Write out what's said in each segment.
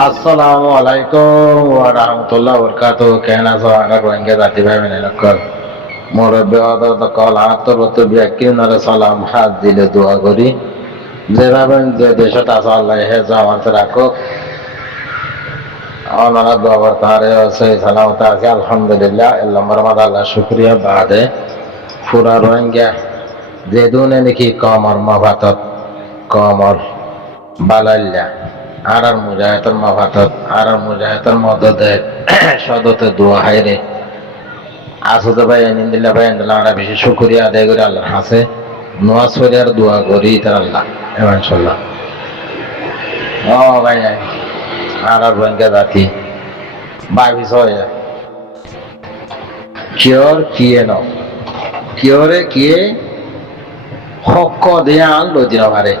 আসসালামু আলাইকুম ওয়া রাহমাতুল্লাহি ওয়া বারাকাতুহু। কেন আছো আগার রোহিঙ্গা জাতি ভাই বোনেরা নকল মুরব্বি হযরত কল আত্মরত ব্যক্তিনরে সালাম হাত দিলে দোয়া করি যেভাবে যে দেশত আছে আল্লাহ হে জামাত রাখো ওনারা দোয়া তারে আছে সালামত আছে আলহামদুলিল্লাহ আল্লাহ মারমাদ আল্লাহ শুকরিয়া বাদে পুরা রোহিঙ্গা যে দুনে নাকি কমর মাভাতত কমর বালাল্লা আর মুজাহিদের মাভাতত আর মুজাহিদের মদতে সদতে দোয়া হাইরে আসতে ভাই নিন্দিল্লা ভাই আন্দোলন আমরা বেশি শুকরিয়া আদায় করি আল্লাহর হাসে নোয়াজ করে আর দোয়া করি তার আল্লাহ ইনশাআল্লাহ। ও ভাই আর রোহিঙ্গা জাতি ভাই বিষয় কিয়র কিয়ে ন কিয়রে কিয়ে হক দিয়ে আনলো দিন ভারে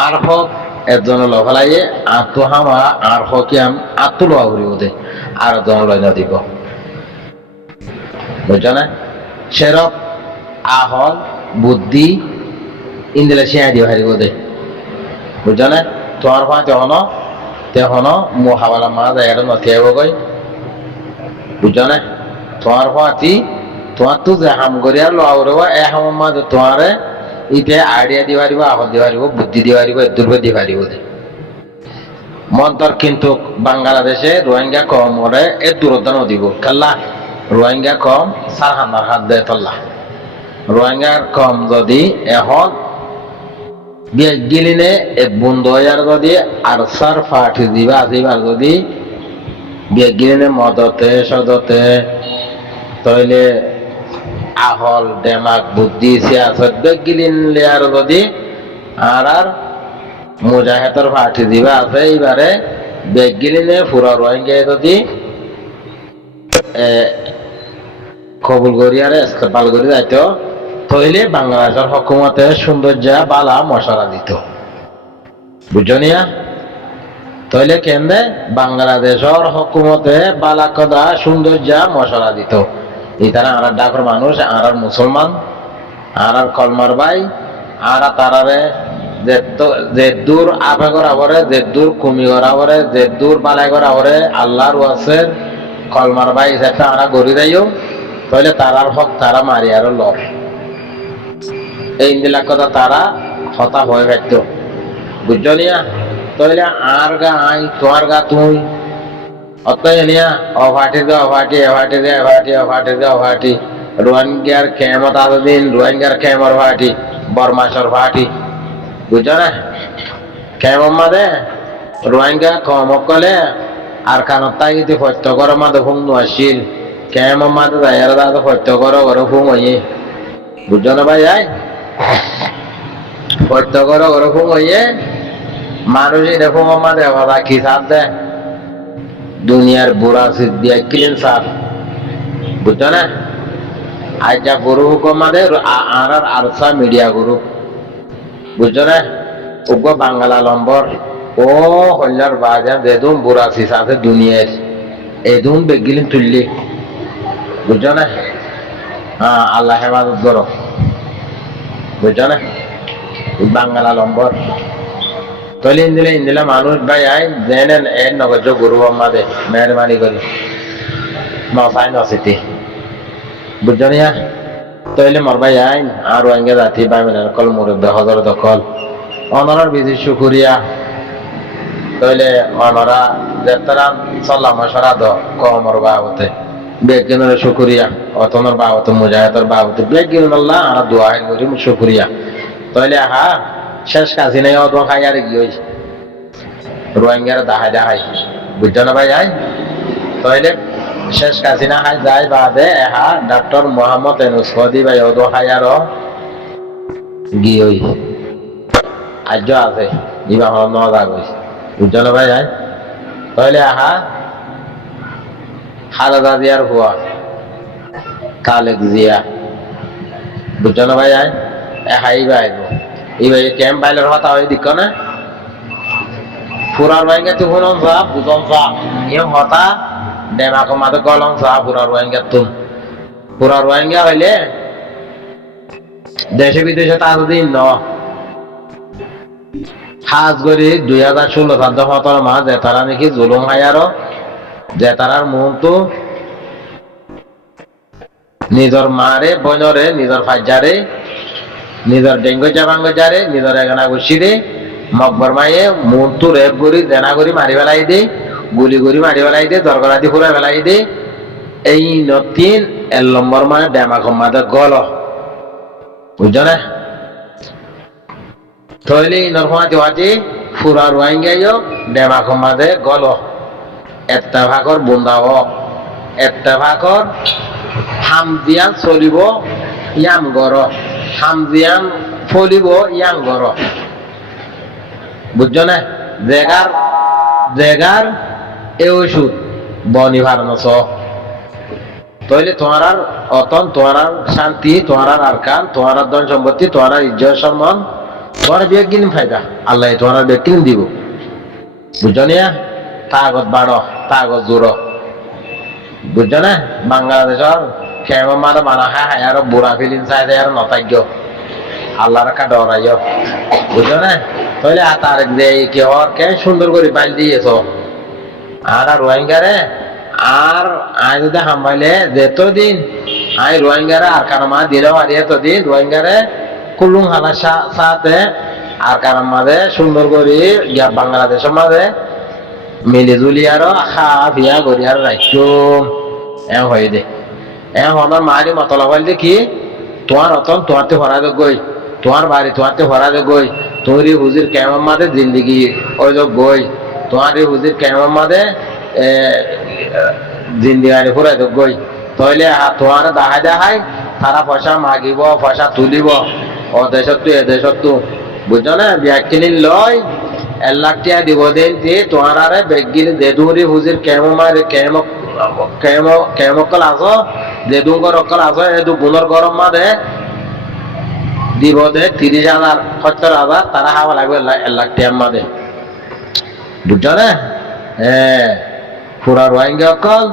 আর হক একজন লফালাইয়ে আত্মহামা আর হকিয়াম আত্মলোয়া করি ওদে আর একজন লয় না দিব বুঝছো না সেরক আহল বুদ্ধি ইন্দিলা শিয়াই দিব হারি ওদে বুঝছো না তোমার পা তেহন মহাবালা মা যায় নথিয়াব গই বুঝছো না তোমার পাতি তোমার তো যে হাম করিয়া লোয়া এ হাম মাঝে তোমারে ইতে আইডিয়া দি পারিব আহল দি পারিব বুদ্ধি দি পারিব দুর্ব দি পারিব মন্তর কিন্তু বাংলাদেশে রোহিঙ্গা কম ওরে এ দূরদান দিব কাল্লা রোহিঙ্গা কম সার হান্দার হাত দেয় তল্লা রোহিঙ্গার কম যদি এখন গিলিনে এ বন্ধ হইয়ার যদি আর সার ফাটি দিবা আসিবার যদি গিলিনে মদতে সদতে তইলে আহল ডেমাক বুদ্ধি সিয়াসত বেগিলিন লেয়ার যদি আর মুজাহিদের ফাটি দিবা আছে এইবারে বেগিলিনে পুরা রোহিঙ্গা যদি কবুল করিয়ারে ইস্তেকবাল করি যাইতো তইলে বাংলাদেশের হকুমতে সৌন্দর্য বালা মশলা দিত বুঝনিয়া তইলে কেমনে বাংলাদেশের হকুমতে বালা কদা সৌন্দর্য মশলা দিত ইতারা আর ডাকর মানুষ আর মুসলমান আর কলমার ভাই আর তারারে যে দূর আফে করা পরে যে দূর কুমি করা পরে যে দূর বালাই করা পরে আল্লাহর ওয়াসের কলমার ভাই সেটা আমরা গড়ি যাইও তাহলে তারার হক তারা মারি আর লর এই ইন্দিলা কথা তারা হতা হয়ে পাইত বুঝছো নিয়া তাহলে আর গা আই তোমার গা তুই অতএব নিয়া অফাটি দে অফাটি এফাটি দে এফাটি অফাটি দে অফাটি রোহিঙ্গার খেমত আদিন রোহিঙ্গার খেমর ফাটি বরমাসর ফাটি বুঝছো না খেমর মাদে রোহিঙ্গা কম কলে আর কানত তাইতে সত্য কর মাদে ফুং নোয়াশিল খেমর মাদে যাইয়ার দাদা সত্য কর ঘরে ফুং হইয়ে বুঝছো না ভাই আই সত্য কর ঘরে ফুং হইয়ে মানুষ এটা ফুং মাদে বাবা কি সাথ দে দুনিয়ার বুড়া সিদ্ধিয়া ক্লিন সার বুঝছো না আইটা গুরু হুকুমাদের আর আরসা মিডিয়া গ্রুপ বুঝছো না উগ্র বাংলা লম্বর ও হল্লার বাজার যেদুন বুড়া সিস আছে দুনিয়ার এদুন বেগিলিন তুললি বুঝছো না হ্যাঁ আল্লাহ হেফাজত করো বুঝছো না বাংলা লম্বর তলে ইন্দিলা মানুষ ভাই আই জেনেন এর নগজ গুরু আমাদের মেহরবানি করি নসাই নসিতি বুঝছো না তইলে মর ভাই আইন আর রোহিঙ্গা জাতি ভাই মেনে কল মুরব্বি হজর দখল অনরার বিধি শুকুরিয়া তইলে অনরা যেতারা সাল্লাম মশরা দ কমর বাবতে বেগিনের শুকুরিয়া অতনর বাবতে মুজাহিদের বাবতে বেগিন আল্লাহ আর দোয়া করি শুকুরিয়া তইলে হা শেষ কাছে নেই অত খাই আর কি হয়েছে রোহিঙ্গার দাহাই বুঝছো না ভাই আই তইলে শেষ কাছে না খাই যাই বাদে হা ডাক্তার মোহাম্মদ এনুসদি ভাই অত খাই আর গিয়ে আজ আছে ইবা হল নজা গেছে বুঝছো না ভাই আই তইলে হা খালেদা জিয়ার হুয়া তালেক জিয়া বুঝছো না ভাই আই হাই ভাই এই ক্যাম্প বাইলের কথা হয় দিক না পুরার রোহিঙ্গা তুই শুনুন সা বুঝন সা ইয়ে হতা ডেমাকো মাদে গলন সা পুরা রোহিঙ্গা তুম পুরা রোহিঙ্গা হইলে দেশে বিদেশে তার দিন ন হাজ করি 2016 মাহ যে তারা নাকি জুলুম হায়ার যে তারার মুহূর্ত নিজের মারে বনরে নিজের ফাইজারে নিজের ডেঙ্গজা বাঙ্গজারে নিজের এগানা গুছিরে মকবর মায়ে মুহূর্ত রেপ করি দেনা করি মারি ফেলাই দে গুলি করি মারি ফেলাই দে দরকারাদি ফুরা ফেলাই দে এই নতিন 1 নম্বর মানে ডেমা কমাতে গল বুঝছো না তৈলে নরমাতি ওয়াজি ফুরা রোহিঙ্গাইও ডেমা কমাতে গল একটা ভাগর বুন্দাও একটা ভাগর হামদিয়ান চলিব ইয়াম গর হামদিয়ান ফলিব ইয়াম গর বুঝছো না জেগার জেগার এ ওষুধ বনি ভারনস তৈলে তোমার অতন তোমার শান্তি তোমার আরকান তোমার ধন সম্পত্তি তোমার ইজ্জত সম্মান তোমার ব্যক্তিন ফায়দা আল্লাহ তোমার ব্যক্তিন দিব বুঝছো না তাগত বাড়ো তাগত জোর বুঝছো না বাংলাদেশের কেমন মারা বানা খায় আর বুড়া ফিলিং চাই আর নতাজ্ঞ আল্লাহ রাখা ডরাইও বুঝছো না তাহলে তার কে হর কে সুন্দর করে বাইল দিয়েছ আর রোহিঙ্গারে আর আই যদি হামাইলে যেতদিন আই রোহিঙ্গারে আর কারমা দিলেও আর এতদিন রোহিঙ্গারে কুলুং হালার সাথে আর কারণ মাঝে সুন্দর করে ইয়া বাংলাদেশের মাঝে মিলি জুলি আরো খা বিয়া করি আর রাখছ হয়ে দে এখন মারি মতলা বললে কি তোমার অতন তোমারতে ভরা গই তোমার বাড়ি তোমারতে ভরা গই তোরই হুজির কেমন মাঝে জিন্দিগি ওই গই তোমার হুজির কেমন মাঝে জিন্দিগানি ফুরাই গই তইলে তোমার দেখাই দেখাই তারা পয়সা মাগিব পয়সা তুলিব ও দেশত এ দেশত বুঝছো না ব্যাগকিনি লয় 1 লাখ টাকা দিব দেন যে তোমার আরে ব্যাগগিনি দেদুরি হুজির কেমন মারে কেমকল আছো দেদুঙ্গর অকল আছো এদু গুণর গরম মাঝে দিব দে 30,000 70,000 তারা হাওয়া লাগবে 1 লাখ টাকার মাঝে বুঝছো না পুরা রোহিঙ্গা অকল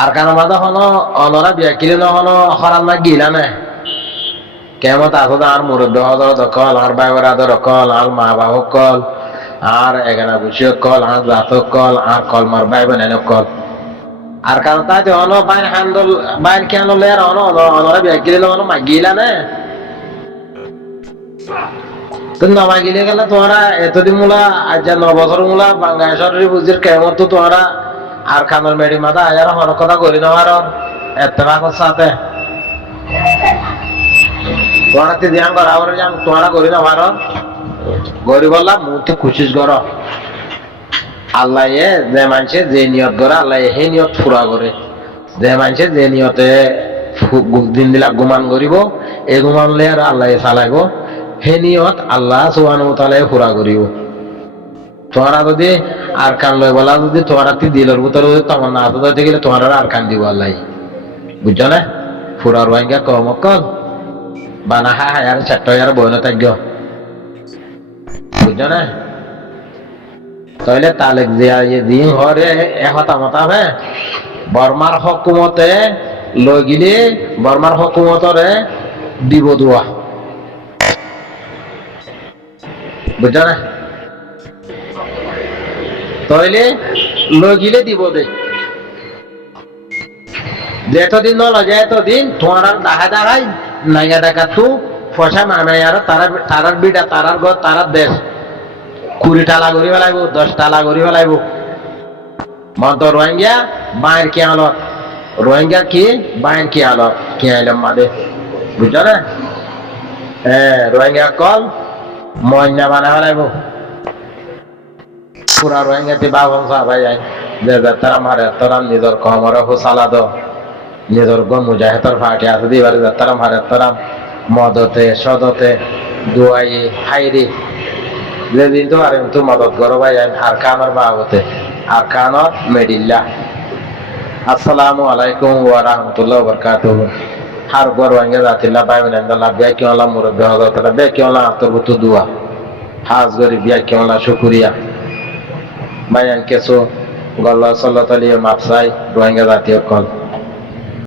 আর কারণ মাঝে হনো অনরা ব্যাগকিনি নহনো হরান না গিলা না কেমত আসলে আর মুরব্বী হদর দখল আর ভাই বেড়াদর কল আর মা বাবা কল আর এখানে বুঝি কল আর জাত কল আর কলমার ভাই বোনের কল আর কারণ তাই অন বাইর হান্দল বাইর কেন লের অনরা ব্যাগিলে অন মাগিলা না তো না মাগিলে গেলে তোমরা এতদিন মূলা আজ 9 বছর মূলা বাংলাদেশের বুঝির কেমত তো তোমরা আর খানোর মেডি মাথা আয়ার হর কথা করি নেওয়ার এত্তেফাকর সাথে তোমরা ধ্যান কর আবার যান তোমরা করি না ভার গরি বললাম মুহূর্তে খুশিস কর আল্লাহ যে মানছে যে নিয়ত করে আল্লাহ হে নিয়ত পুরা করে যে মানছে যে নিয়তে দিন দিলা গুমান করিব এই গুমানলে আর আল্লাহ চালাইব হে নিয়ত আল্লাহ সুবহানাহু ওয়া তাআলা পুরা করিব তোমরা যদি আর কান লয় বলা যদি তোমরা দিলের ভিতরে তখন না আদতে গেলে তোমরা আর কান দিব আল্লাহ বুঝছো না পুরা রোহিঙ্গা কমকল বানা হায়ার 4,000 বইন থাকব বুঝছো না তাহলে তালেক দিন হরে একতা মতাবে বর্মার হকুমতে লই গিলে বর্মার হকুমতরে দিব দোয়া বুঝছো না তাহলে লই গিলে দিব দে যেতদিন নলগে এতদিন তোমার দেখা দেখাই নাইয়া দেখা তু পয়সা মানাই আর তারার বিটা তারার ঘর তারার দেশ 20 টালা করি ফেলাইব 10 টালা করি ফেলাইব মত রোহিঙ্গা বাইর কে আলো রোহিঙ্গা কি বাইর কে আলো কে আইলাম মাদে বুঝছো না রোহিঙ্গা কল ময়না বানা ফেলাইব পুরা রোহিঙ্গাতে বাবন সাহাবাই যায় যে তারা মারে তারা নিজের কমর হুসালা দো নিজের গো মুজাহিদর ফাটি আছে দিবারে তারা মারে তারা মদতে সদতে দুয়াই হাইরি যেদিন তো আর তো মদত করো ভাই আর কানর বাবতে আর কানর মেডিল্লা আসসালামু আলাইকুম ওয়া রাহমাতুল্লাহি ওয়া বারাকাতুহু হার গর ওয়াঙ্গে জাতিল্লাহ ভাই মিনাল্লাহ বিয়া কি আল্লাহ মুরব্বি হযরত বিয়া কি আল্লাহ আতরবত দুয়া হাজ গরি বিয়া কি আল্লাহ শুকরিয়া bayan keso galla sallallahu alaihi wa sallam rohingya জাতীয় কল